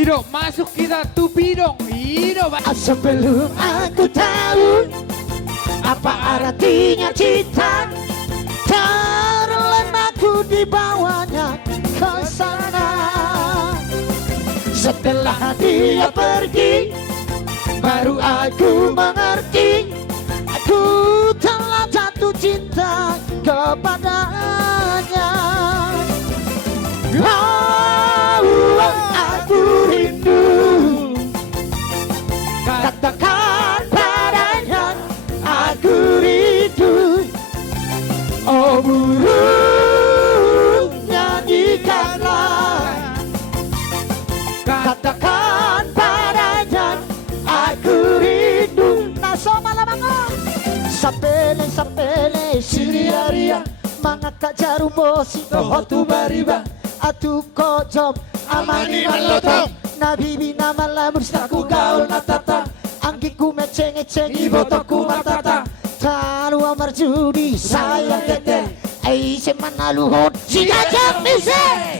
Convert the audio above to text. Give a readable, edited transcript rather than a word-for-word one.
Iro, masuk kita tupi dong. Iro, Sebelum aku tahu apa artinya cinta, terlena aku dibawanya ke sana. Setelah dia pergi, baru aku mengerti, aku telah jatuh cinta kepadanya. Oh, aku rindu, katakan padanya aku rindu. Oh burung, nyanyikanlah, katakan padanya aku rindu. Nah somala bangun sapele siriaria mangaka jarum bosi tohotu bariba atu kojom amani malotong nabibi namala mustaku gaul natata anggiku meceng-eceng ibotoku matata taru amar judi sayang tete ai semana luhut si gajah bisa.